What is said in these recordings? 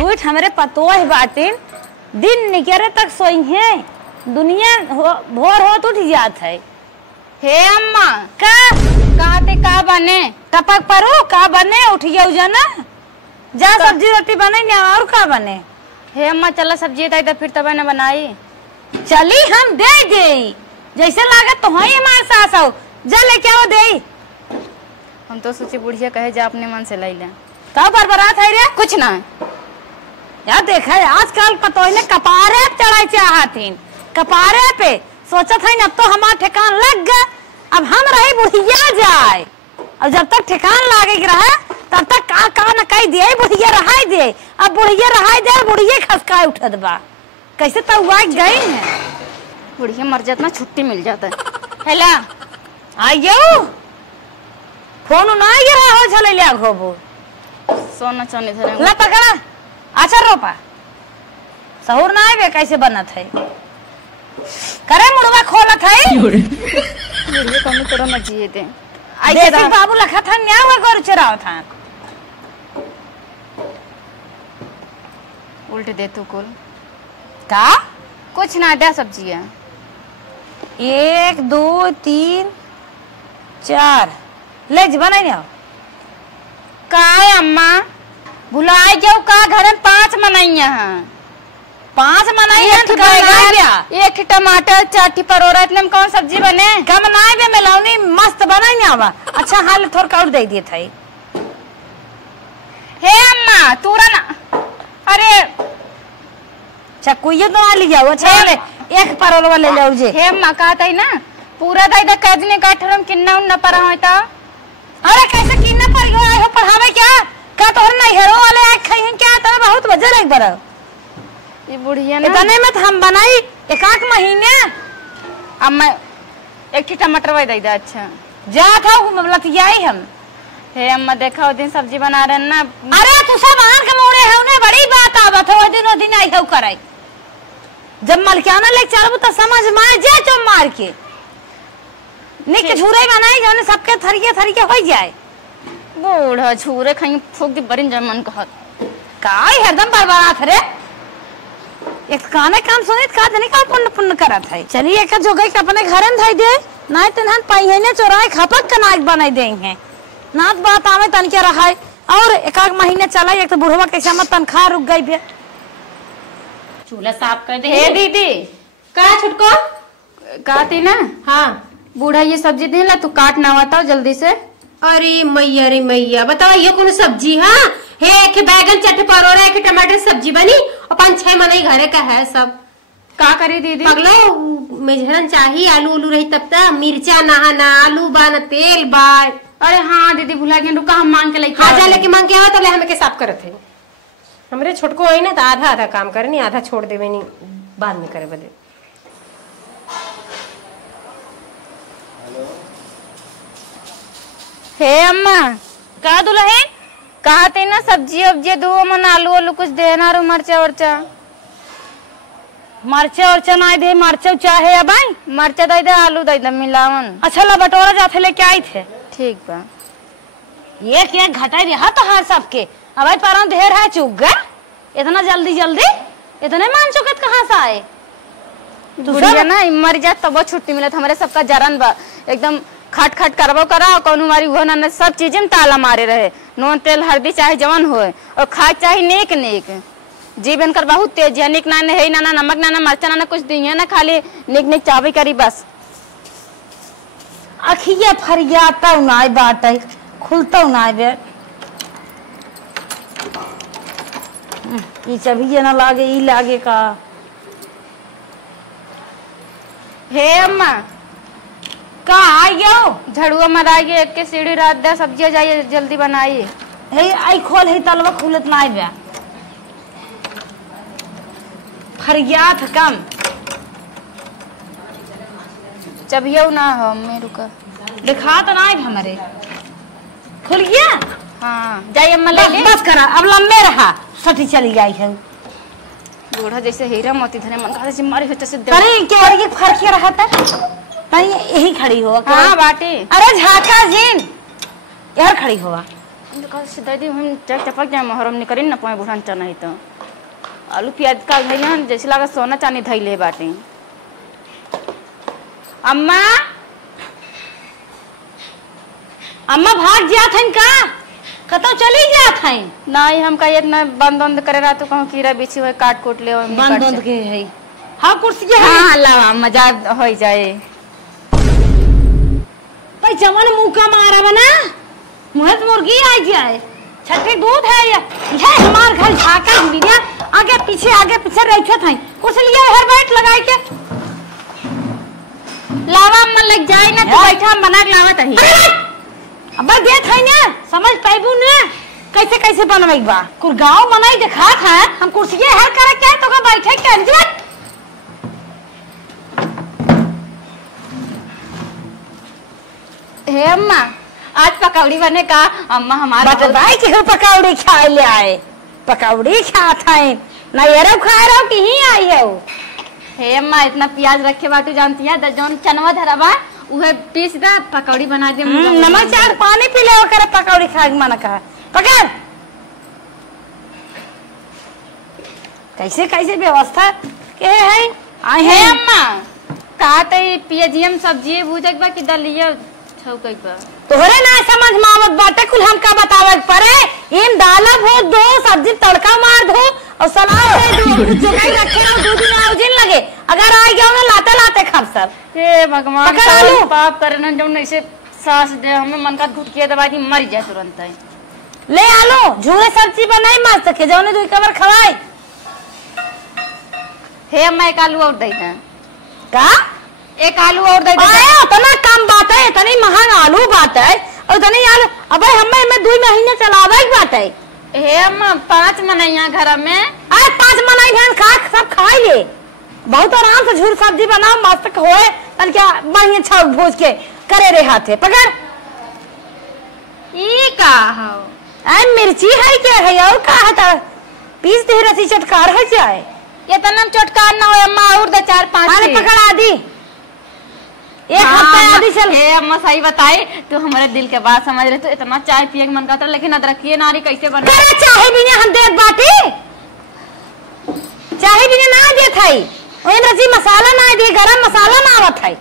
दूठ हमरे पतोह बाटिन दिन निकरे तक सोई है दुनिया भोर होत उठ जात है। हे अम्मा का कहते का बने टपक परो का बने उठ जाऊ जाना जा सब्जी रोटी बने ना और का बने। हे अम्मा चला सब्जी दे तो फिर तब न बनाई चली हम दे दे जैसे लागत तो ही हमारे सास हो जा लेके आओ दे। हम तो सोची बुढ़िया कहे जा अपने मन से ले ले कब बरबरात है रे कुछ ना यार देखा है आजकल पतोही ने कपारे पे चढ़ाई चाहतीन कपारे पे सोचत है अब तो हमारा ठिकान लग गया अब हम रही बुढ़िया जाए और जब तक ठिकान लागे रहे तब तक का न कही दे बुढ़िया रहाई दे अब बुढ़िया रहाई दे बुढ़िया खसकाए उठत बा कैसे तो हुआ गई है बुढ़िया मर जात ना छुट्टी मिल जाता है। हेला आइयो फोन ना गिरा हो चले लिया घोबो सोना चांदी धरे ला पकड़ा अच्छा रोपा सहूर ना आवे कैसे बनत है करे मुड़वा खोलत है बुढ़िया कम तोरा न जिए दे आई देसी बाबू लखा था न्या हुआ गोर चराव था उल्टे दे तू कुल का कुछ ना दे सब्जी है 1 2 3 4 ले बनाई ना का अम्मा भुलाए जाओ का घर में 5 मनैया हैं 5 मनाई है तो एक टमाटर 4 परोरा इतने में कौन सब्जी बने कम नाई बे मिलावनी मस्त बनाई ना बा अच्छा हाल थोड़ का और दे दिए थे। हे अम्मा तुरंत अरे चक्कुइयो तो आ लिया अच्छा ले एक परोरा ले ले जे हे अम्मा कहत है ना पूरा दादा कजने काठरम किन्ना उन्ना पर होता अरे कैसे किन्ना पर गयो पढ़ावे क्या का तोहर नहीं हेरो वाले आख खई क्या तो बहुत वजह एक बार ये बुढ़िया ना इतने में हम बनाई एक महीने अम्मा एक टमाटर वही दे दे अच्छा जा था लतियाई हम। हे अम्मा देखा वो दिन सब्जी बना रहे ना अरे तू सब आन के मोड़े है उन्हें बड़ी बात आवत है वो दिन आई है कराई जब मलकियाना ले चलबू तो समझ में जे चो मार के निक झूरे बनाई जाने सबके थरिके हो जाए बूढ़ा छूरे खाई फूक दी बरिन जमन कहत काय एकदम बर्बाद रे एक काने काम सुने का धनी का पुण्य करत है चलिए एक जो गई अपने घर में धाई दे ना तनहन पाइने चोराए खपक का नाक बनाई देंगे नात बात आवे तन के रहा है और एक महीने चला एक तो बुढ़वा कैसे मत तनखा रुक गई बे चूल्हा साफ कर दे। हे दीदी का छुटको कहती ना हाँ बूढ़ा ये सब्जी दे ला तू काट ना बताओ जल्दी से। अरे मैया बताओ ये कौन सब्जी हाँ हे एक बैगन 4 परोरा 1 टमाटर सब्जी बनी और 5-6 मनई घरे का है सब का करी दीदी पगला मेझरन चाहिए आलू उलू रही तब तक मिर्चा ना आलू बा न तेल बा। अरे हाँ दीदी भुला गए रुका हम मांग के लेके आजा लेके मांग के आओ तो हमें के साफ करत है हमरे छोटको है ना तो आधा काम करनी आधा छोड़ देवे नहीं बाद में करे बदे। हे अम्मा का दुल्हन कहते ना सब्जी वब्जी दो मन आलू वालू कुछ देना रो मरचा वर्चा मरचे और चना दे मरचे चाहे अब आई मरचा दे दे आलू दे दे मिलावन अच्छा ला बटोरा जाते लेके आई थे ठीक बा एक घटाई रहा तो हर सबके अब आई पर ढेर है चुक गए इतना जल्दी इतने मान चुकत कहाँ से आए बुढ़िया ना मर जा तब छुट्टी मिलत हमारे सबका जरन बा एकदम खट करबो करा कौन हमारी वो ना सब चीजें में ताला मारे रहे नून तेल हल्दी चाहे जवन होए और खाए चाहे नेक जीवन कर बहुत तेज है निक ना है ना नमक ना मरचा ना कुछ दिए ना खाली निक चाबी करी बस अखिया फरियाता ना बात खुलता ना बे ये ना लागे ई लागे का। हे अम्मा का आइयो झड़ुआ मराइए एक के सीढ़ी रात दे सब्जी जाइए जल्दी बनाइए। हे आई खोल है तलवा खुलत ना बे फरियात कम चबियो ना हो मैं रुका दिखा तो ना हमारे खुल गया। हाँ जाइए अम्मा ले ले बस करा अब लम्बे रहा सटी चली गई है बूढ़ा जैसे हीरा मोती धने मन का जैसे मारी होते से अरे क्या ये फर्क क्या रहा था नहीं यही खड़ी हो हाँ बाटी अरे झाका जीन यार खड़ी हुआ दादी हम चपक जाए मोहरम निकरी ना पाए बूढ़ा नहीं तो आलू प्याज का धैले जैसे लगा सोना चांदी धैले बाटे। अम्मा अम्मा भाग जात हन का कतो चली जात हन? नहीं हम कहिए इतना बंद बंद करे रहा तो कहूँ कीड़ा बिछी हुए काट कोट ले बंद बंद के है। हाँ कुर्सी है। हाँ लावा मजाक हो जाए भाई चमन मुंह का मारा बना मुहत मुर्गी आ जाए छठे दूध है ये हमार घर झाका बिया आगे पीछे रखे थे कुछ लिया हर बैठ लगाई के लावा अम्मा लग जाए ना तो बैठा हम बना के लावत है। अब देत है ना समझ पाइबू ना कैसे कैसे बनवाई बा कुल गांव बनाई देखा था हम कुर्सी हर करे के तो का बैठे के अंजन। हे अम्मा आज पकौड़ी बने का अम्मा हमारा बताई कि पकौड़ी खा ले आए पकौड़ी खात है ना ये खा रहा कि ही आई है। हे अम्मा इतना प्याज रखे बाटू जानती है जौन चनवा धरावा उहे पीस दे पकौड़ी बना दे। नमक चार पानी पी ले कर पकौड़ी खा के मना कहा पकड़ कैसे कैसे व्यवस्था के है आए हे हैं। अम्मा कहा तई पियजियम सब्जी भूजक बा कि दलिया छौकै पर तोहरे ना समझ मावत बाटे कुल हमका बतावे परे इन दाला भो दो सब्जी तड़का मार दो और सलाद दे दो जगह रखे रहो 2 दिन आओ दिन लगे अगर आ गया ना लाते खाब सब। हे भगवान पकड़ आलू। पाप करे ना जौन ऐसे सांस दे हमें मन का घुटकिया दवाई दी मर जाए तुरंत है। ले आलो झूले सब्जी बनाई मस्त के जौने 2 कबर खवाई। हे अम्मा एक आलू और दे दे का एक आलू और दे दे इतना कम बात है इतनी महंगा आलू बात है और इतनी आलू अबे हमें 2 महीने चलावे की बात है। हे अम्मा 5 मनैया घर में अरे 5 मनाई भैन खा सब खाइए बहुत आराम से झूल सब्जी बनाओ मस्त होए तन क्या बढ़िया छाव भूज के करे रे हाथे पकड़ ई का हो ऐ मिर्ची है क्या है और का है पीस दे रसी चटकार है क्या है ये तनम चटकार ना हो अम्मा और दे 4-5 अरे पकड़ आदि एक हफ्ता आदि चल। हे अम्मा सही बताए तो हमारे दिल के बात समझ रहे तो इतना चाय पिए के मन करता लेकिन अदरकिए नारी कैसे बना करे चाहे बिना हम देत बाटी चाहे बिना ना देत है ओए रसी मसाला ना दे गरम मसाला ना आवत है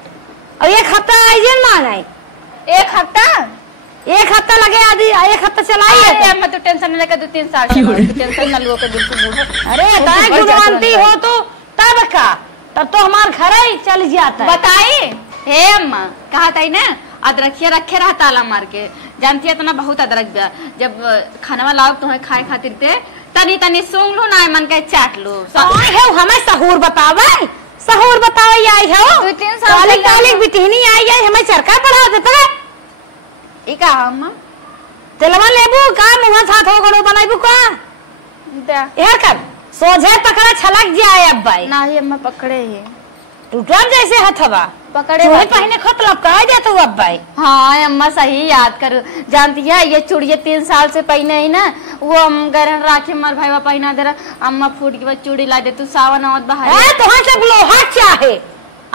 और एक हफ्ता आइजन मान है एक हफ्ता लगे आदि एक हफ्ता चलाई है। अम्मा तो टेंशन नहीं लेकर 2-3 साल टेंशन ना लो के बिल्कुल बूढ़ा अरे ताई गुणवंती हो तो तब का तब तो हमार घर ही चल जाता है। बताइए हे अम्मा कहा था ना अदरकिया रखे रहा ताला मार के जानती है इतना बहुत अदरक बा जब खाना लाओ तुम्हें खाए खातिर ते तनी तनी सूंघ लो ना मन के चाट लो है हमें सहूर बतावे आई है 2-3 साल काली काली बिटहनी आई है हमें चरखा पढ़ा देता है ई का अम्मा तेलवा लेबू का मुंह साथ हो गड़ो बनाइबू का दे यार कर सोझे पकड़ा छलक जाए अब भाई नहीं अम्मा पकड़े है टूटल जैसे हथवा पकड़े चूहे पहने खत लपका दे तू अब भाई। हाँ अम्मा सही याद करो जानती है ये चूड़िया 3 साल से पहने ही ना वो हम गरन राखी मर भाई पहना दे रहा अम्मा फूट के बाद चूड़ी ला दे तू सावन आवत बाहर तो हाँ सब लोहा चाहे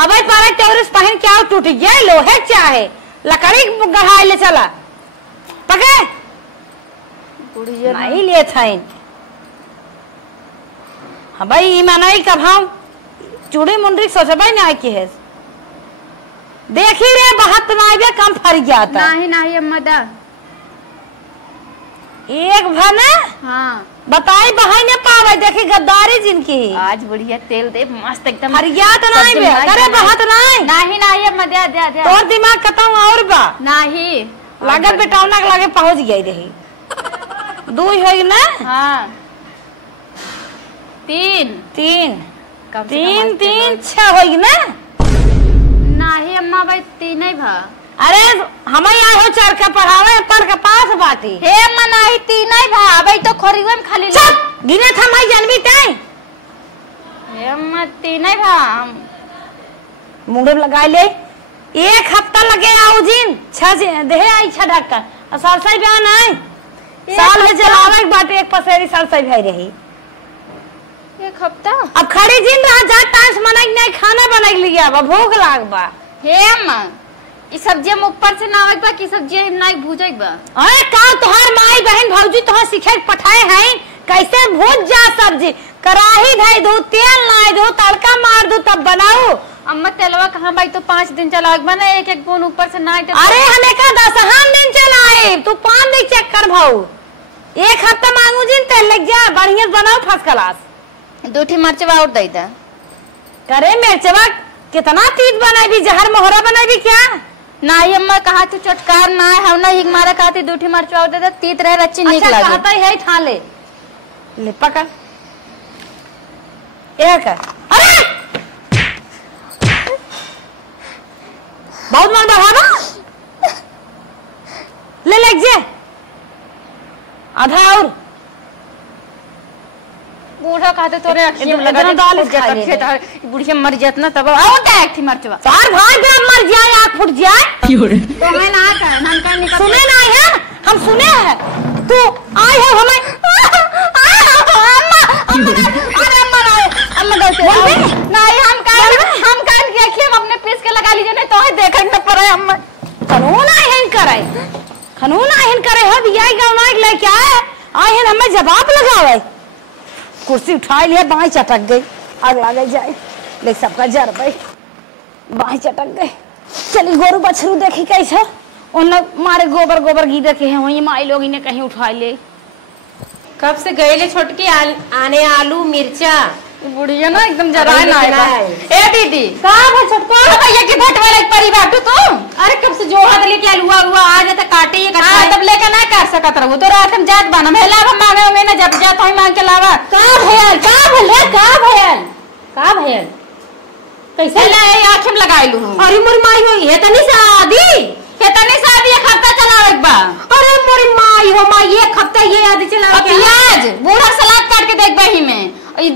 अब पारा टेरिस पहन क्या टूट गया लोहे चाहे लकड़ी गढ़ाई ले चला पके नहीं ले था हाँ भाई मनाई कब हम चूड़ी मुंडी सोचबे ना की है देखी रे बहुत नाइबे कम फर गया था नहीं अम्मा दा एक भना हाँ बताई बहाई ने पावे देखी गद्दारी जिनकी आज बढ़िया तेल दे मस्त एकदम फर गया तो नहीं बे करे बहुत नहीं अम्मा दे दे दे तोर दिमाग कतौ और बा नहीं लागत बेटावना के लागे पहुंच गई रही 2 होई ना हाँ 3 6 होई ना नहीं अम्मा भाई 3 ही भा अरे हम यहाँ हो चार का पढ़ावे पढ़ के पास बाटी हे मनाई तीन ही भा भाई तो खोरीवे में खाली चुप गिने थमाई जानवी ताई हे अम्मा तीन ही भा मुंडे लगा ले एक हफ्ता लगे आओ जिन छह दे आई छह ढक्कन साल सही बयान है साल में चलावे के बाटे एक पसेरी साल सही भाई रही एक हफ्ता अब खड़ी जिन रहा जा टाइम मनाई नहीं खाना बनाई लिया बा भूख लाग बा हे अम्मा ई सब्जी हम ऊपर से ना आवे बा की सब्जी हम ना भूजई बा अरे का तोहार माई बहन भौजी तोहार सिखे पठाए हैं कैसे भूज जा सब्जी कराही धई दू, तेल लाई दू, तड़का मार दू, तब बनाऊ। अम्मा तेलवा कहाँ भाई तो 5 दिन चला बना एक एक बोन ऊपर से नाइट। अरे हमें का 10 दिन चलाए, तू 5 दिन चेक कर भाऊ। 1 हफ्ता मांगू जिन तेल लग जा, बढ़िया बनाओ फर्स्ट क्लास। 2 मिर्चवा और दे दा। करे मिर्चवा कितना तीत बनाई, जहर मोहरा बनाई क्या? नहीं अम्मा कहा तू चटकार ना है हम ना हिंग मारा कहती 2 मिर्चवा और दे दा, तीत रहे रच्ची निक अच्छा लागे। कहता है था ले पकड़ एक। अरे बहुत मन बढ़ा ना, ले ले जे आधा और बूढ़ा कहते तोरे अखियों में लगा इतना दाल दे खा ले। बुढ़िया मर जात ना तब और क्या थी मरचवा चार भाई ग्राम मर जाए, आँख फूट जाए। तो मैं ना कर हम का निकल सुने ना है, हम सुने हैं तू आई है हमें। अम्मा नहीं हम कान के अखियों में अपने पीस के लगा लीजिए नहीं तो देख न पड़े अम्मा। कानून आहिन करे, कानून आहिन करे हो दिया गाँव लेके आए आहिन हमें जवाब लगावे। कुर्सी उठा लिया, बाई चटक गई, आग लगे जाए ले सबका जर भाई, बाई चटक गई। चली गोरू बछरू देखी कैसे उन मारे गोबर गोबर गी देखे हैं वही माई लोग इन्हें कहीं उठा ले। कब से गए ले छोटकी आने आलू मिर्चा बुढ़िया ना एकदम जरा ना है। ए दीदी कहाँ है छोटको? भैया की भट वाले परिवार तो अरे कब से जो हाथ लेके आलूआ हुआ आ जाता काटे ये कटा तब लेके ना कर सकत रहू तो रात हम जात बना मैं लावा मांगे में ना जब जात होई मांग के लावा कहाँ भैया कहाँ भैया कैसे ले आंखें में लगाई लू अरे मोरी माई होई है तनी शादी केतनी शादी एक हफ्ता चलावे एक बा। अरे मोरी माई हो माई एक हफ्ता ये आदि चला प्याज बूढ़ा सलाद काट के देख बही में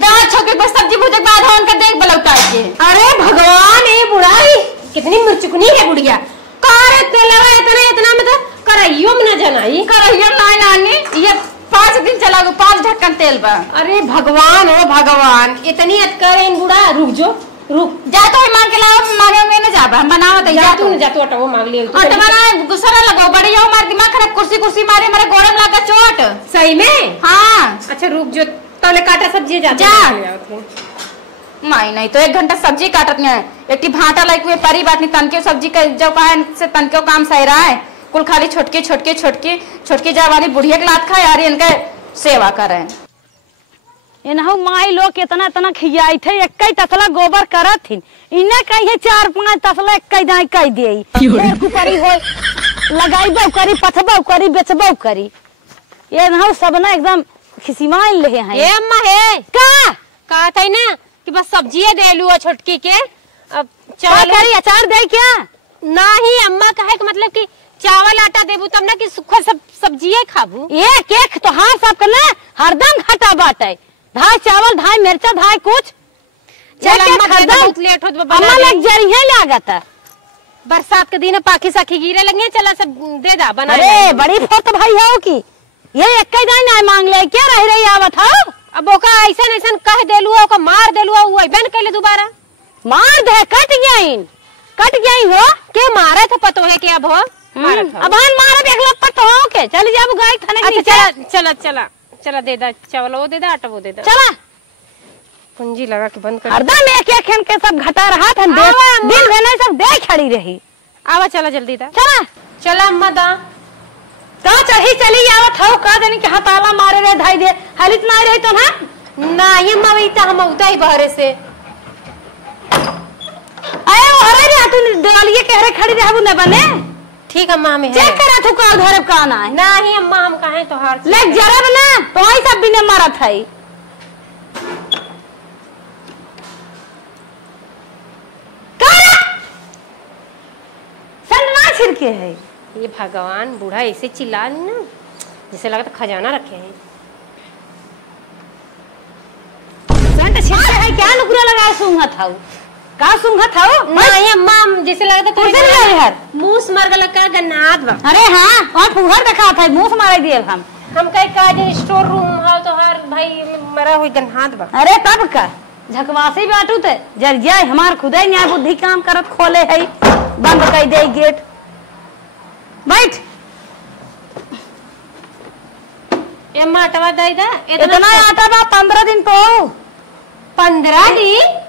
दाल छोके पर सब्जी भुजे बाद होन के देख बलौ काट के। अरे भगवान ये बुढ़ाई कितनी मुरचुकनी है बुढ़िया। कारे तेलवा इतना मतलब कराइयो में न जनाई करहियो ना नानी ये 5 दिन चला गो 5 ढक्कन तेल बा। अरे भगवान ओ भगवान इतनी अटकर बुढ़ा रुक जो रुक जा तो मांग के लाओ मांगे में न जाबा हम बनावत है जा तू न जा तू अटो मांग ले अट बना गुस्सा लगाओ बड़ी हो मार दिमाग खराब कुर्सी मारे मेरे गोड़े में लगा चोट सही में। हां अच्छा रुक जो तोले काटा सब्जी जा माई नहीं तो 1 घंटा सब्जी काटत नहीं एक भाटा लाइक में परी बात नहीं तनके सब्जी का जो कहा से तनके काम सही रहा है कुल खाली छोटकी जा वाली बुढ़िया के लात खाए यार इनका सेवा करे। इनहु माई लोग कितना इतना खियाई थे, एक तसला गोबर करत थी इन्हें कहीं 4-5 तसला एक दाई कह दिए कुपरी हो लगाइबो करी पथबो करी बेचबो करी ये नहु सब ना एकदम खिसिमाइन ले हैं। ए अम्मा है का था ना कि बस सब्जियां दे लू छोटकी के अब चावल करी अचार दे क्या नहीं अम्मा कहे कि मतलब कि चावल आटा देबू तब ना कि सुखा सब सब्जियां खाबू ये केक तो हाँ सब ना हरदम घाटा बाटे धाय चावल धाय मिर्चा धाय कुछ चल अम्मा बहुत लेट होत बा अम्मा लग जरिए लागत है बरसात के दिन पाखी साखी गिरे लगे चला सब दे दा बना। अरे बड़ी फोट भाई हो की ये एक दाई ना मांग ले क्या रह रही आवत हो अब ओका ऐसा ऐसा कह देलू ओका मार देलू वो बन कैले दोबारा मार दे कट गई हो के मारे थे पतो है कि अब हो अब मारे एक लपट हो के चल जाबू गाय खाने के अच्छा चला दे दा चावल वो दे दा आटा वो दे दा चला पूंजी लगा के बंद कर हरदम एक खेन के सब घटा रहा था दिन में सब दे खड़ी रही आवा चला जल्दी दा चला अम्मा दा का चली आवत हो का देनी के ताला मारे रे धाई दे हलित ना रही तो ना ना ये मवी ता हम उता ही बहरे से आए वो हरे रे तू दिवालिए के हरे खड़ी रहबू न बने ठीक अम्मा हमें चेक करा तू का धरब का ना है नहीं अम्मा हम कहे तो हार ले जरब ना तो ही सब बिने मारत है संडना छिड़के है ये भगवान बूढ़ा ऐसे चिल्ला ना जैसे लगा तो खजाना रखे हैं संड छिड़के है क्या नुकरा लगा सूंघत हाउ का सूंघत हाउ नहीं अम्मा जैसे लगा तो कैसे लगा यार मुंह मर गला का गन्नात बा अरे हां और फुहर देखा था मुंह मार दिए हम कई काज स्टोर रूम हाउ तो हर भाई मरा हुई गन्नात बा अरे तब का झकवासी बाटू ते जर जाए हमार खुदे न्याय बुद्धि काम करत खोले है बंद कर दे गेट बैठ ये माटवा दे दा इतना आटा बा 15 दिन तो 15 दिन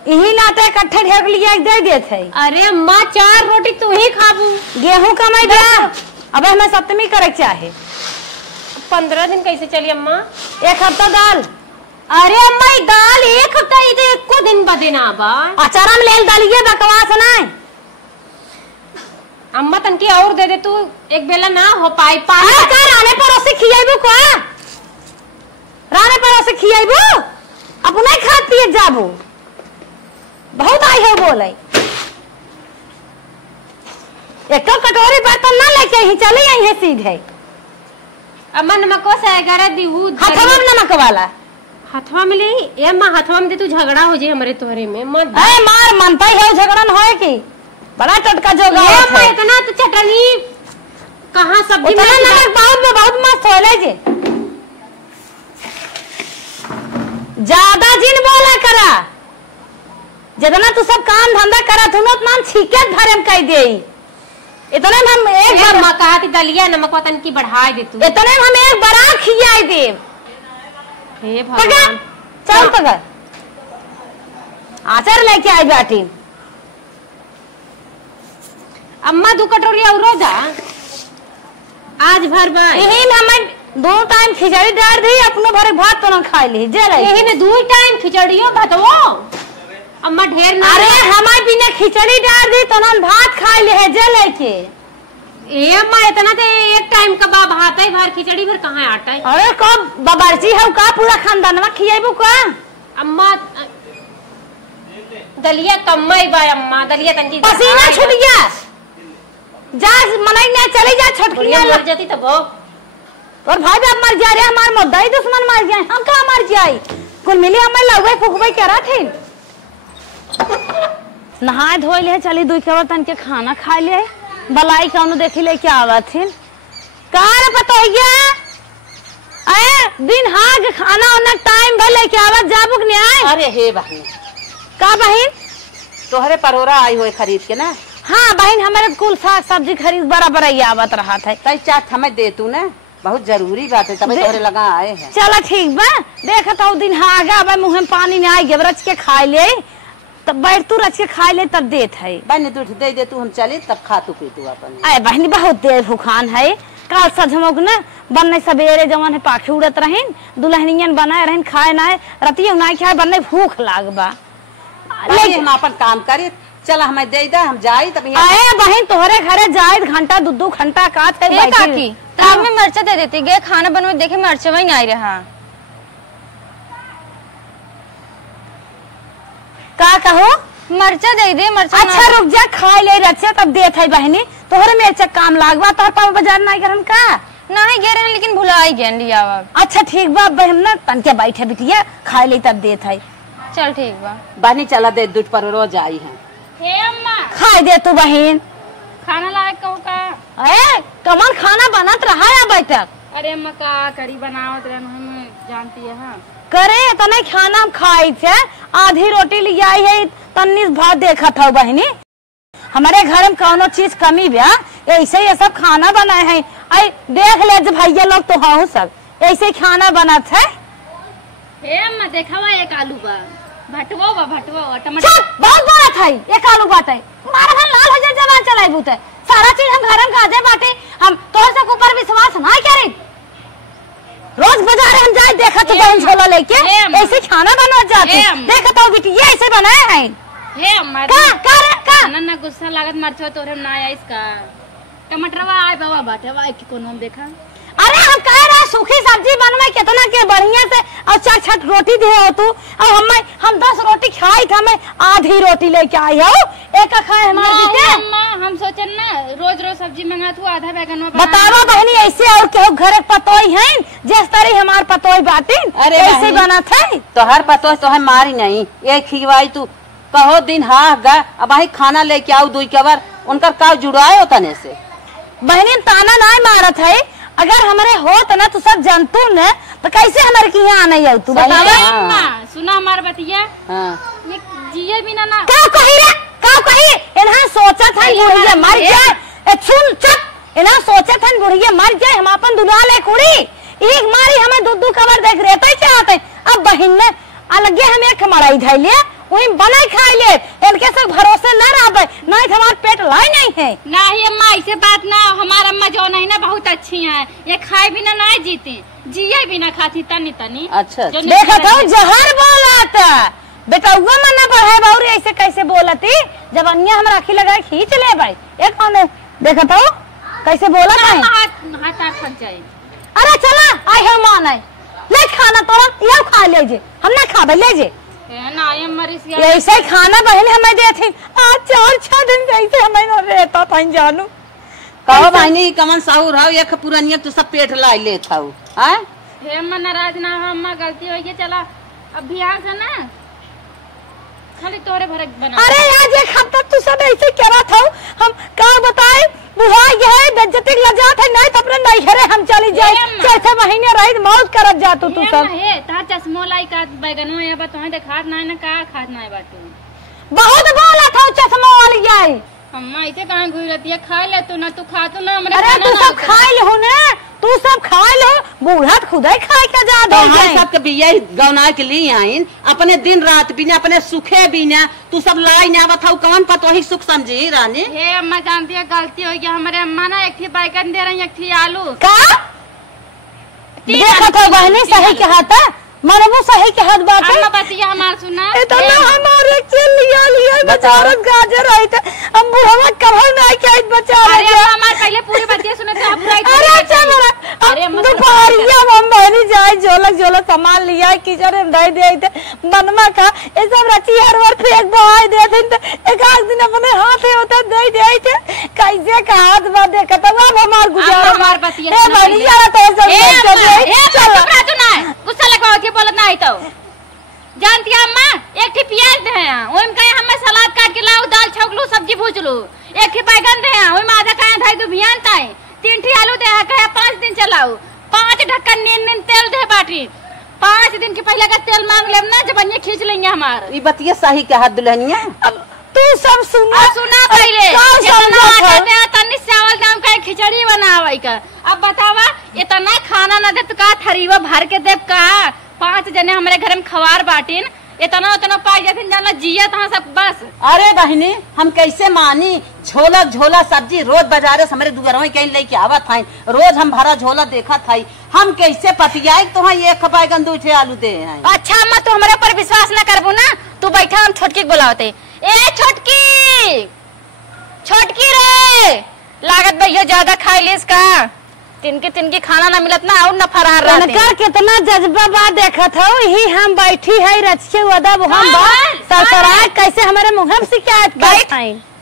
यही लाते इकट्ठे ढेर लिया दे देते। अरे अम्मा 4 रोटी तू ही खाबू। गेहूं कमाई दे अब हमें सप्तमी करे चाहे 15 दिन कैसे चली अम्मा? 1 हफ्ता दाल। अरे अम्मा ये दाल 1 हफ्ता ही दे एको दिन बदे ना बा। अचारा में ले डालिए बकवास ना अम्मा तनकी और दे दे तू एक बेला ना हो पाई अरे का राने परोसे खियाइबू को राने परोसे खियाइबू अपने खात पिए जाबू बहुत आई हो बोले एक कटोरी बर्तन ना लेके ही चले आई है सीधे। अम्मा नमको से अगर दीहू हथवा में नमक वाला हथवा में ले ए अम्मा हथवा में दे तू झगड़ा हो जे हमरे तोहरे में मत ए मार मनता ही है झगड़न होए की बड़ा टटका जोगा ये अम्मा इतना तो चटनी कहां सब्जी में नमक बहुत मस्त होले जे ज्यादा जिन बोला करा जितना तू सब काम धंधा करा तू उतना छीके धरम कह दे इतने में हम एक अम्मा कहती दलिया नमक वतन की बढ़ाई दे तू इतने में हम एक बड़ा खियाई दे। हे भगवान चल तो घर आचार लेके आई बेटी। अम्मा 2 कटोरी और दा आज भर बा यही में हमें 2 टाइम खिचड़ी डाल दी अपने भरे भात तो ना खा ली जे यही में 2 टाइम खिचड़ियो भातवो अम्मा ढेर ना। अरे हमारे बिना खिचड़ी डाल दी तो ना भात खा ले है जे लेके ए अम्मा इतना तो एक टाइम का बा भात है भर खिचड़ी भर कहां आटा है। अरे कब बाबरची है का पूरा खानदान में खियाइबू का अम्मा दलिया कम्मई बा अम्मा दलिया तंजी पसीना छूट गया जा मनाई ना चली जा छटकिया मर जाती तब और भाई बाप मर जा रे हमार मोदाई दुश्मन मर जाए हम का मर जाए कुल मिली हमें लगवे फुकवे क्या रहे नहाए धोए ले चली 2 के तन के खाना खा ले बलाई कौन देखी ले क्या आवत हिन कार पता है क्या ए दिन हाग खाना ओना टाइम भले के आवत जाबुक ने आए। अरे हे बहन का बहन तोहरे परोरा आई होए खरीद के ना। हाँ बहन हमारे कुल साग सब्जी खरीद बराबर आवत रहा था तई चाट हमें दे तू ना बहुत जरूरी बात है तभी तोहरे लगा आए हैं। चला ठीक बा देखत हूँ दिन हागा अब मुँह में पानी नहीं आए रच के खा ले तब बैठ तू रच के खा ले तब देत है बहन दूध दे दे तू हम चले तब खा तू पी तू अपन। अरे बहनी बहुत देर भूखान है काल सजमोग न बनने सवेरे जवन है पाखी उड़त रहीन दुल्हनियन बनाए रहीन खाए ना रतिया ना खाए बनने भूख लागबा लेकिन हम अपन काम करी चला हमें दे दे हम जाई तब अरे बहन तोहरे घरे जाए घंटा 2 घंटा का थे काकी तब में मिर्चा दे देती गे खाना बनवे देखे मिर्चा वही नहीं रहा का कहो मिर्चा दे दे मिर्चा। अच्छा रुक जा खा ले रचे तब देत है बहनी तोहरे में अच्छा काम लागबा तोहर पाव बाजार नहीं करन का नहीं गे रहे लेकिन भुलाई गए लिया। अच्छा ठीक बा बहन ना तन के बैठे बिटिया खा ले तब देत है। चल ठीक बा बहनी चला दे दूध पर रोज आई है। हे अम्मा खा दे तू बहन खाना लायक कहू का ए कमल खाना बनत रहा है अभी तक। अरे अम्मा का कड़ी बनावत रहन हम जानती है हां करे तने खाना खाई थे आधी रोटी ले आई है तन्नी भात देखत हो बहनी हमारे घर में कौनो चीज कमी बा ऐसे ये सब खाना बनाए हैं आई देख ले जब भैया लोग तो हाँ सब ऐसे खाना बनत है। हे अम्मा देखावा एक आलू बा भटवा टमाटर बहुत बड़ा था एक आलू बात है मारा घर लाल हो जाए जवान चलाई बूते सारा चीज हम घर में गाजे बाटे हम तोर से ऊपर विश्वास ना करे रोज बाजार हम जाए देखा तो बहन झोला लेके ऐसे खाना बनवा जाते देखा तो बेटी ये ऐसे बनाए हैं। हे अम्मा का ना गुस्सा लागत मरचो तोरे ना आया इसका टमाटरवा आए बाबा बाटवा एक कोन हम देखा। अरे हम कह रहे सूखी सब्जी बनवा कितना के बढ़िया से और 4 रोटी दे हो तू और हम 10 रोटी खाई था मैं आधी रोटी लेके आई हो एक खाए हमारे बेटे। अम्मा हम सोचन ना रोज सब्जी मंगा तू आधा बैगन में बतावा बहनी ऐसे और केहू घर पतोई है जिस तरह हमार पतोई बाटी अरे ऐसे बना थे तोहर पतो तो है मारी नहीं एक खिवाई तू कहो दिन हाँ गा अब आई खाना लेके आओ 2 कवर उनका का जुड़ाए तने से बहनी ताना नहीं मारत है अगर हमारे हो तो ना तू सब जानतू न तो कैसे हमारे की यहाँ आना तू बतावा। सुना हमार बतिया हाँ जिये बिना ना का कही इन्हां सोचा था बुढ़िया मर जाए सुन चुप इन्हां सोचा था बुढ़िया मर जाए हम अपन दुल्हा ले कुड़ी एक मारी हमें दूध कवर देख रहे तो चाहते अब बहन ने अलगे हम एक मड़ाई धैले वही बनाई खाई ले इनके सब भरोसे न रहे नहीं तो हमारा पेट लाई नहीं है। नहीं अम्मा ऐसे बात ना, हमारा अम्मा जो नहीं ना बहुत अच्छी है, ये खाए बिना नहीं जीती, जिए बिना खाती तनी तनी। अच्छा देखा तो जहर बोला बेटा हुआ मन न बढ़े बाउरी ऐसे कैसे बोलती जब अन्य हम राखी लगाए खींच ले भाई एक कौन देखा तो कैसे बोला हाथ फट जाए। अरे चला आई है मान आई ले खाना तोरा ये खा ले जे हम ना खाबे ले जे ऐसे खाना बहन हमें दे थी आज 4-6 दिन से ऐसे हमें न रहता था जानू कहो बहनी कमन साहू रहो एक पुरानिया तो सब पेट लाई ले था हैं हे अम्मा नाराज ना हो, अम्मा गलती हो गई, चला अब बिहार से ना खाली तोरे भरक बना। अरे आज एक हफ्ता तू सब ऐसे करा था हम का बताए बुढ़ा गए बेइज्जती लजात है नहीं तो अपने नहीं घरे हम चली जाए कैसे महीने रही मौत करत जा तू सब हे ता चश्मो लाई का बैगनो या बत होय देखात नहीं ना का खात नहीं बाटू बहुत बोला था चश्मा वाली जाए अम्मा ऐसे कहां घुई रहती है, खा ले तू ना, तू खा तू ना हमरे। अरे तू सब खा ले हो ना, तू सब खा लो बूढ़ा खुदा ही खाए का जा दे तो सब के बिया गौना के लिए आइन अपने दिन रात बिना अपने सुखे बिना तू सब लाई ना बताऊ कौन पत वही सुख समझी रानी। हे अम्मा जानती है गलती हो गई, हमारे अम्मा ना एक थी बैगन दे रही, एक थी आलू का देखा था बहनी सही कहा था मनबू सही के हाथ बात अम्मा बतिया हमार सुना इतना हमारे से लिया बेचारत गाजर आई थे हम बुढ़वा कभी नहीं किया बेचारा। अरे हमार पहले पूरी बतिया सुने थे आप पूरा। अरे अच्छा मेरा अरे दोपहरिया हम बहनी जाए झोलक सामान लिया किचन में दे दे थे बनवा का ये सब रची हर बार फेंक बहाई दे थे एक आध दिन अपने हाथ में होता दे दे थे कैसे का हाथ बात देखा तो अब हमार गुजारा हमार बतिया ए बहनी यार तो सब चल गुस्सा लगवा के बोलत नहीं तो जानती है अम्मा एक ठी प्याज दे ओम कहे हमें सलाद काट के लाओ, दाल छौंक लो, सब्जी भूज लो, एक ठी बैगन दे ओम आधा कहे धाई दो बियान ताई, 3 ठी आलू दे कहे 5 दिन चलाओ, 5 ढक्कन नीन तेल दे बाटी, 5 दिन के पहले का तेल मांग लेम ना जब ये खींच लेंगे हमार। ई बतिया सही के हाथ दुल्हनिया तू सब सुना पहले तनी चावल दाम का खिचड़ी बनावे का, अब बतावा इतना खाना न दे तो का थरीवा भर के देव का 5 जने हमारे घर में खवार बाटिन इतना उतना पाई जाथिन जानला जिया तहां सब बस। अरे बहनी हम कैसे मानी झोला झोला सब्जी रोज बाजारे से हमारे दुगरवा कहीं लेके आवत था, रोज हम भरा झोला देखा था, हम कैसे पतियाई तो एक बैगन 2 ठे आलू दे हैं। अच्छा अम्मा तू हमारे ऊपर विश्वास न करबू ना, तू बैठा हम छोटकी बुलावते ए छोटकी छोटकी रे लागत भैया ज्यादा खाई लिस का तिनकी खाना ना मिलत ना और न फरार रहते कितना जज्बा बात देखत हो ही हम बैठी है रचके वदब हम बात सरसरा कैसे हमारे मुंह में शिकायत बैठ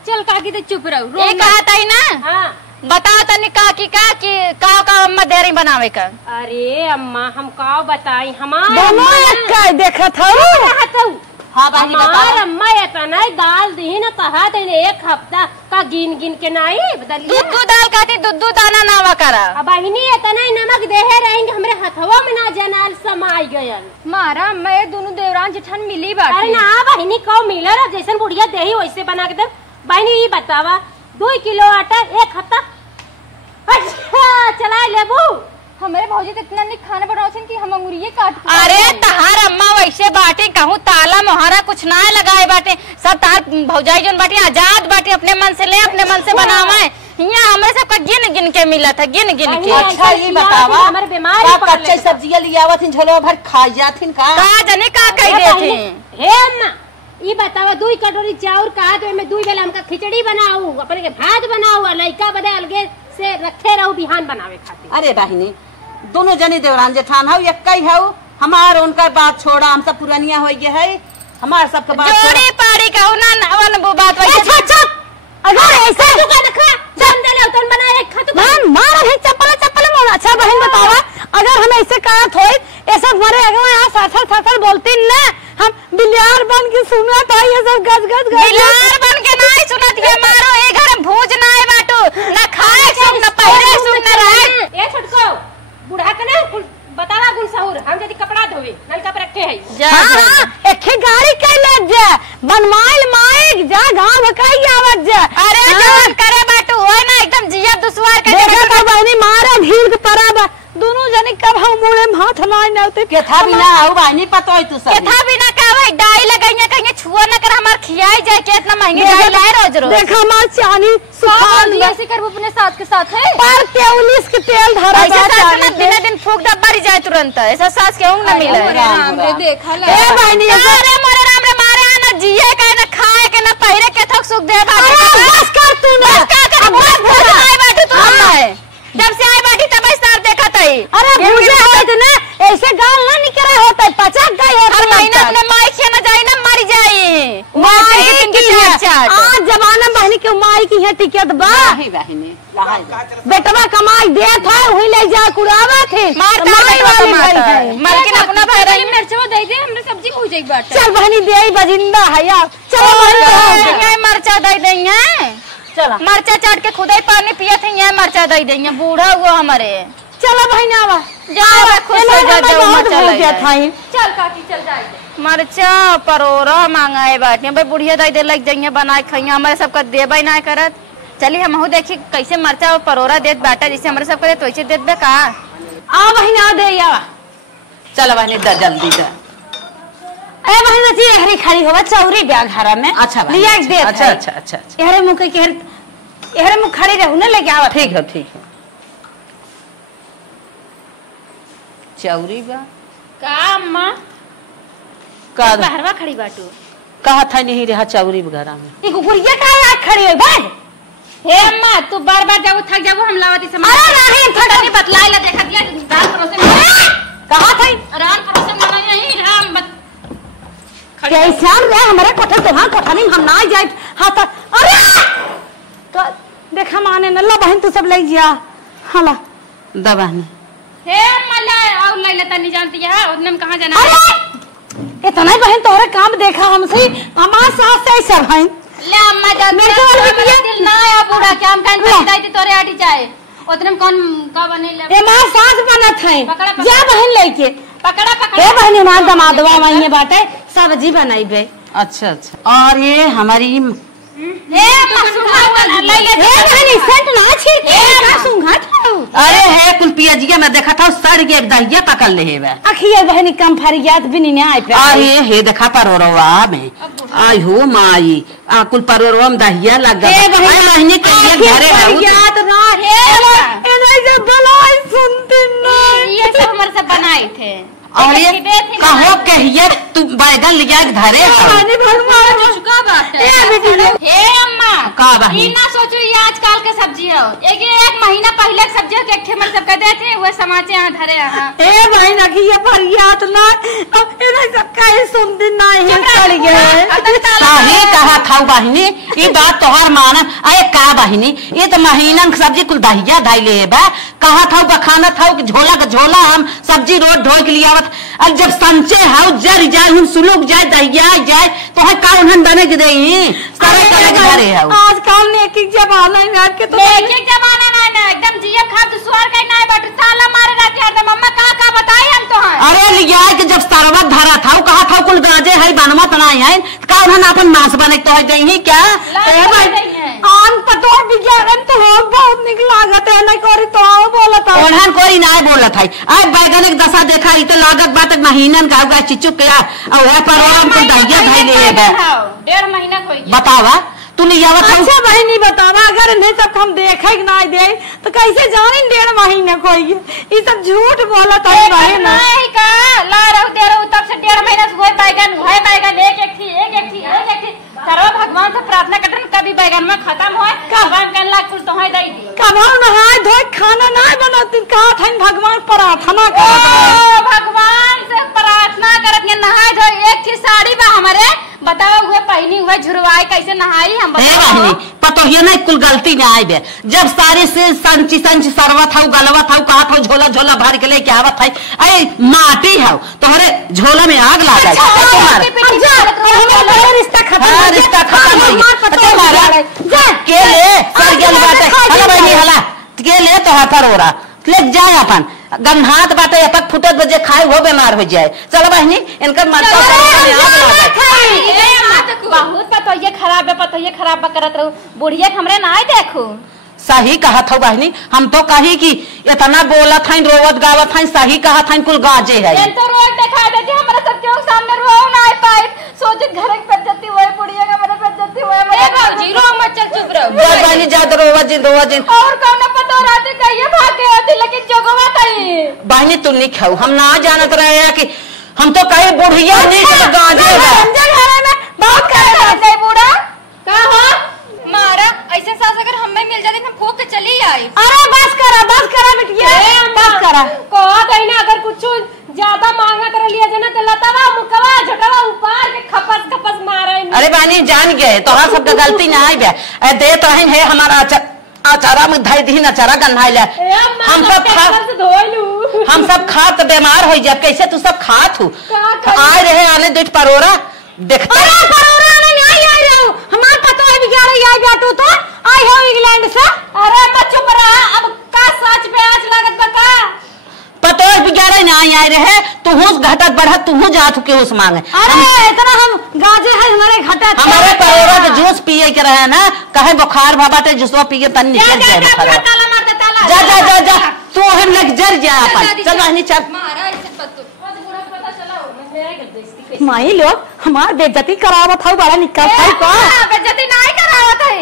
चल काकी तो चुप रहो ये कहत है ना। हां बताओ तनी काकी का कि का अम्मा दे रही बनावे का। अरे अम्मा हम का बताई हमार दोनों एक का देखत हो। हाँ बहनी हमार अम्मा इतना दाल दी ना कहा एक हफ्ता का गिन के नहीं बदलिए दूध दाल खाती दूध दाना नावा करा। अब बहनी इतना नमक देहे रहेंगे हमरे हथवा में ना जनाल समाई गयल मारा मैं दोनों देवरान जेठान मिली बात। अरे ना बहनी कौ मिला जैसे बुढ़िया दे वैसे बना के दे। बहनी ये बतावा 2 किलो आटा 1 हफ्ता अच्छा चला लेबू। हमारे भौजी तो इतना नहीं खाना बनाओ कि हम अंगूरिये काट। अरे तहार अम्मा वैसे बाटे कहूँ ताला मोहरा कुछ ना लगाए बाटे, सब तार भौजाई जोन बाटे आजाद बाटे, अपने मन से ले अपने मन से बनावे। यहाँ हमारे सबका गिन के मिला था गिन के। अच्छा ये बतावा हमारे बीमारी कच्चे सब्जियां ले आवत हिन झोलो भर खा जाथिन का जाने का कह देथे। हे अम्मा ये बतावा 2 कटोरी चाउर का तो में 2 बेला हमका खिचड़ी बनाऊ, अपने के भात बनाऊ, लइका बदे अलगे से रखे रहू बिहान बनावे खातिर। अरे बहनी दोनों जनी देवरान जेठान हो एक ही हो, हमार उनका बात छोड़ा, हम सब पुरानिया हो गए है, हमार सबका बात जोड़ी पाड़ी कहू ना नवन वो बात वैसे। अच्छा अगर ऐसे तू का देखा जान दे ले उतन बनाए खातू मान मार है चप्पल मोड़। अच्छा बहन बतावा अगर हम ऐसे कहत होई ऐसा हमारे अगवा यहां साथल बोलती ना हम बिलियार बन के सुनत है ये सब गज बिलियार बन के नहीं सुनत है। मारो ए घर भूज ना है बाटू ना खाए सुन ना पहले सुन ना रहे। ए छोटको बुढ़ा के ना बतावा गुण सहूर हम जदी कपड़ा धोवे नलका पर रखे है। हां एक गाड़ी के ले जा बनमाइल माइक जा गांव भकाई आवत जा। अरे जान करे बाटू होय ना एकदम जिया दुश्वार के देखा तो बहनी मारा भीड़ के परब दोनों जने कब हम मुड़े हाथ नाय नते के था बिना आऊ बहनी पतोय तू सब के था बिना का भाई डाई लगाइया कहीं छुआ न कर हमार खियाई जाए के इतना महंगी डाई लाए रोज रोज देख हमार चानी सुखा दिया ऐसे कर अपने साथ के साथ है पर तेउलिस के तेल धरा ऐसा सास ना दिन दिन फूक डब्बा री जाए तुरंत ऐसा सास के ना मिले राम रे देखा ए बहनी अरे मोरे राम रे मारे ना जिए के ना खाए के ना पहिरे के थक सुख दे भागे बस कर तू ना अब बस आए बैठे तू हम जब से आए बैठी तब स्टार देखा तई अरे मुझे होत ना ऐसे गाल ना निकरा होता 50 गई होता हर महीना अपने माई के ना जाई ना मर जाई माई की आज जमाना बहनी के माई की है टिकट बा नहीं बहनी बेटवा कमाई देत है हुई ले जा कुड़ावा थे माई वाली है मालकिन अपना भैरई मिर्चवा दे दे हमरे सब्जी हो जाई बाट चल बहनी देई बजिंदा है यार चलो बहनी मरचा दे दई है चलो मरचा चाट के खुद ही पानी पियत है यहाँ मरचा दे देंगे बूढ़ा हुआ हमारे चलो बहनी आवा जाओ खुश हो जाओ मरचा ले चल काकी चल जाए मरचा परोरा मांगाए बाटे भाई बुढ़िया दे दे लग जाइए बनाए खाइए हमारे सबका देबे ना करत चलिए हम देखी कैसे मरचा और परोरा देत बाटा जैसे हमारे सब करे तो वैसे देत बे का आ बहनी आ दे आवा चल बहनी द जल्दी द ए बहनी जी हरी खड़ी होवा चौरी ब्याग हरा में अच्छा लिया एक दे अच्छा अच्छा अच्छा यहरे मुख के यहरे मुख खड़ी रहू ना लेके आवा ठीक है चौरी बा का अम्मा का बाहरवा खड़ी बाटू कहा था नहीं रहा चौरी घरा में ई गुड़िया का याद खड़ी है बाज हे अम्मा तू बार बार जाओ थक जाओ हम लावती से अरे नहीं थकनी बतलाई ला देखा दिया दाल परोसे कहा था रान परोसे मना नहीं राम कैसा रे हमारे कोठा तो हां कोठा नहीं हम ना जाए हां तो अरे तो देखा माने न ला बहन तू सब ले जा हाला द बहनी हे अम्मा ले और ले लेता नहीं जानती है उतने में कहां जाना अरे इतना ही बहन तोरे काम देखा हमसे हमार साथ से सब हैं ले अम्मा जा मेरे को और भी दिया दिल ना आया बूढ़ा क्या हम कान पे दाई तोरे आटी चाहे उतने में कौन का बने ले ये मां साथ बनत है पकड़ा जा बहन लेके पकड़ा ए बहन मां दमादवा वहीं बाटे सब्जी बनाईबे अच्छा अच्छा और ये हमारी हे अम्मा सुना ले ले ए बहन सेंट ना छिड़के का सुंघा था अरे है कुल पियाजिया में देखा था सड़ के दहिया पकड़ ले है अखिया बहनी कम फरियाद भी नहीं आए पे अरे हे देखा परोरवा में आई हो माई आ कुल परोरवा में दहिया लग गया ए बहन महीने के लिए घरे रहू फरियाद ना है ए नहीं जब बलाई सुनते ना ये सब हमारे सब बनाए थे और ये कहो कहिए तू बैगन लिया के धरे हो पानी भगवान चुका बात है ए बेटी हे अम्मा का बहनी? ई ना सोचो ये आजकल के सब्जी हो एक महीना पहले के सब्जी के खेमल सब कहते थे वो समाचे यहाँ धरे यहाँ ए बहन अखिया फरियाद ना अब ए नहीं सब काहे सुनते ना है चढ़ गए काहे कहा था बहिनी ये बात तोहर माना अरे का बहिनी ये तो महीनन के सब्जी कुल दहिया धाई ले बा कहा था बखाना था झोला का झोला हम सब्जी रोज ढोई के लिए आवत अब जब संचे हाउ जर जाए हम सुलूक जाए दहिया जाए तो है का उन्हन बने के देई सारे तरह के धरे हाउ आजकल ने एक जमाना है के तो एक जमाना नहीं ना एकदम जिया खा तो सुअर का नहीं बट ताला मारे रहते हैं मम्मा का बताई हम तो हैं अरे लिया के जब सरवत धरा था कहा था कुल गाजे है बनमत नहीं है का उन्हन अपन मांस बने तो है ही क्या ए भाई आन पतो विज्ञान तो बहुत निक लागत है नहीं करी तो बोलत है ओढ़न कोई ना बोलत है अब बैगन एक दशा देखा ई तो लागत बात महीनन का होगा चिचुक के और है परवरम को दहिया भाई ले बे 1.5 महीना कोई बतावा तू ले आवत अच्छा बहनी बतावा अगर नहीं सब हम देखे ना दे तो कैसे जाने 1.5 महीने कोई ये सब झूठ बोलत है बहन नहीं का ला रहो दे रहो तब से 1.5 महीना से हुए बैगन एक थी सर्व भगवान से प्रार्थना करते कभी बैगन में खत्म होए भगवान कहने लग कुल तो है दई दी कब नहाए धोए खाना ना बनाती कहा था भगवान प्रार्थना ओ भगवान से प्रार्थना करत के नहाए धोए एक थी साड़ी बा हमारे बताओ हुए पहनी हुए झुरवाई कैसे नहाई हम बहनी पतो ये नहीं कुल गलती में आए बे जब सारे से संची सरवत था गलवा था कहा था झोला झोला भर के लेके आवत है अरे माटी है तोहरे झोला में आग लगा रिश्ता खत्म रिश्ता खत्म हो गया के ले सर गल बाटे हला बहनी हला के ले तो हाथर हो रहा ले जाए अपन गंधात बाटे अपक फुटत बजे खाए वो बीमार हो जाए चलो बहनी इनका मरता बहुत पतो ये खराब है पतो ये खराब करत रहू बुढ़िया हमरे ना देखू सही कहत हो बहनी, हम तो कही कि इतना बोलत हईन रोवत गावत हईन, सही कहत हईन कुल गाजे है। तो रोज दिखाई देती हमारे सबके सामने रो ना आए पाए, सोचे घर की बेइज्जती हुए, बुढ़िया का मेरे बेइज्जती हुए। ए बाबूजी रो मत, चल चुप रहो। बहनी ज्यादा रोवत जिन और कौन पता रहते कहिए भागे आती, लेकिन जगवा तई बहनी तू नहीं खाऊ, हम ना जानत रहे कि हम तो कहे बुढ़िया नहीं तो गाजे है। बहुत करे बूढ़ा का हो मारा ऐसे सास अगर हमें मिल जाती हम फूक के चली आई। अरे बस करा बिटिया, बस करा। कहा गई ना अगर कुछ ज्यादा मांगा कर लिया जना तो लतावा मुकवा झटवा ऊपर के खपस मारे। अरे बहनी जान गए तोहरा सबका गलती ना आई बे, दे तो है हमारा अचारा में धाई दी अचारा गन्हाई ले। हम सब खा तो बीमार हो जाए, कैसे तू सब खात हूँ आए रहे आने देख परोरा देखते हमारा पता है बिचारा आई बैठो तो आई हो इंग्लैंड से। अरे मत चुप रहा, अब का सच पे आज लागत बका पतो बिगाड़े ना आए रहे, तू घटत बढ़त तू जात के उस मांगे। अरे इतना हम गाजे है हमारे घटत, हमारे परोरा के जूस पिए के रहे ना, कहे बुखार भाबाटे जूसवा पिए तन निकल जाए। जा जा जा जा तू हम लग जर जा अपन, चल बहनी चल। माई लोग हमार बेइज्जती करावत हौ, बड़ा निकल है का बेइज्जती नहीं करावत है।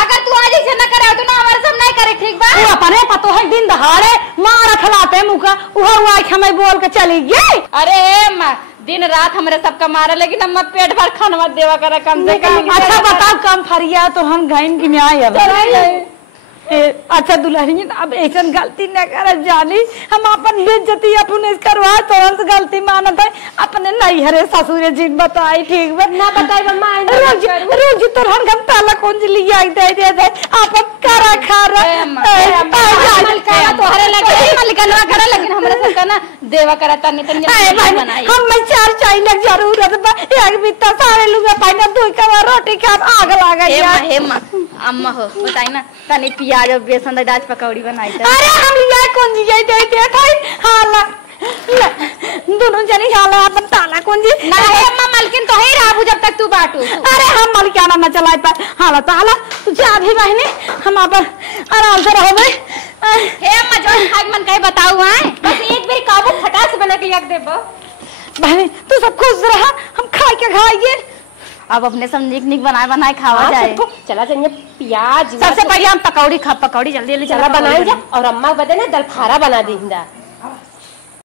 अगर तू आज से न कराव तो ना हमारे सब नहीं करे, ठीक बा? तू अपने पतो है दिन दहाड़े मार खलाते मुका उहा हुआ हमें बोल के चली गई। अरे मां दिन रात हमरे सबका मारे, लेकिन हम पेट भर खाना मत देवा करे कम से कम। अच्छा बताओ कम फरिया तो हम गइन की में आए। अच्छा दुल्हन अब ऐसा गलती न कर जानी, हम अपन बेइज्जती अपने करवा तुरंत गलती मानत है, अपने नहीं हरे ससुर जी बताई ठीक बा ना बताई मम्मा रोज तोरहन हम ताला कौन जी लिया दे दे दे अपन करा खारा तोहरे लगे मलिकनवा करे, लेकिन हमरे सबका ना देवा करता नहीं तनी बनाई। हम में चार चाय लग जरूरत बा, एक बित्ता सारे लोग पानी दो का रोटी खा आग लागा यार। हे मां अम्मा हो बताई ना तनी प्याज और बेसन दाल पकौड़ी बनाई। अरे हम लिया कौन जी दे दे थाई हाला दोनों जनी हाला अपन ताला कौन जी ना हे अम्मा मालकिन तो ही रहबू जब तक तू बाटू। अरे हम मालिकाना न चलाए पाए हाला ताला तुझे अभी बहनी हम अपन आराम से रहो भाई। हे अम्मा जो खाए मन कहे बताऊ हैं, बस एक बार काबू फटाक से बना के रख देबो। बहनी तू सब खुश रहा, हम खा के खाएंगे। अब अपने सब निक बनाए खावा जाए। चला जाइए प्याज सबसे पहले हम पकौड़ी जल्दी चला बनाए जा, और अम्मा बदे ना दलफारा बना दी।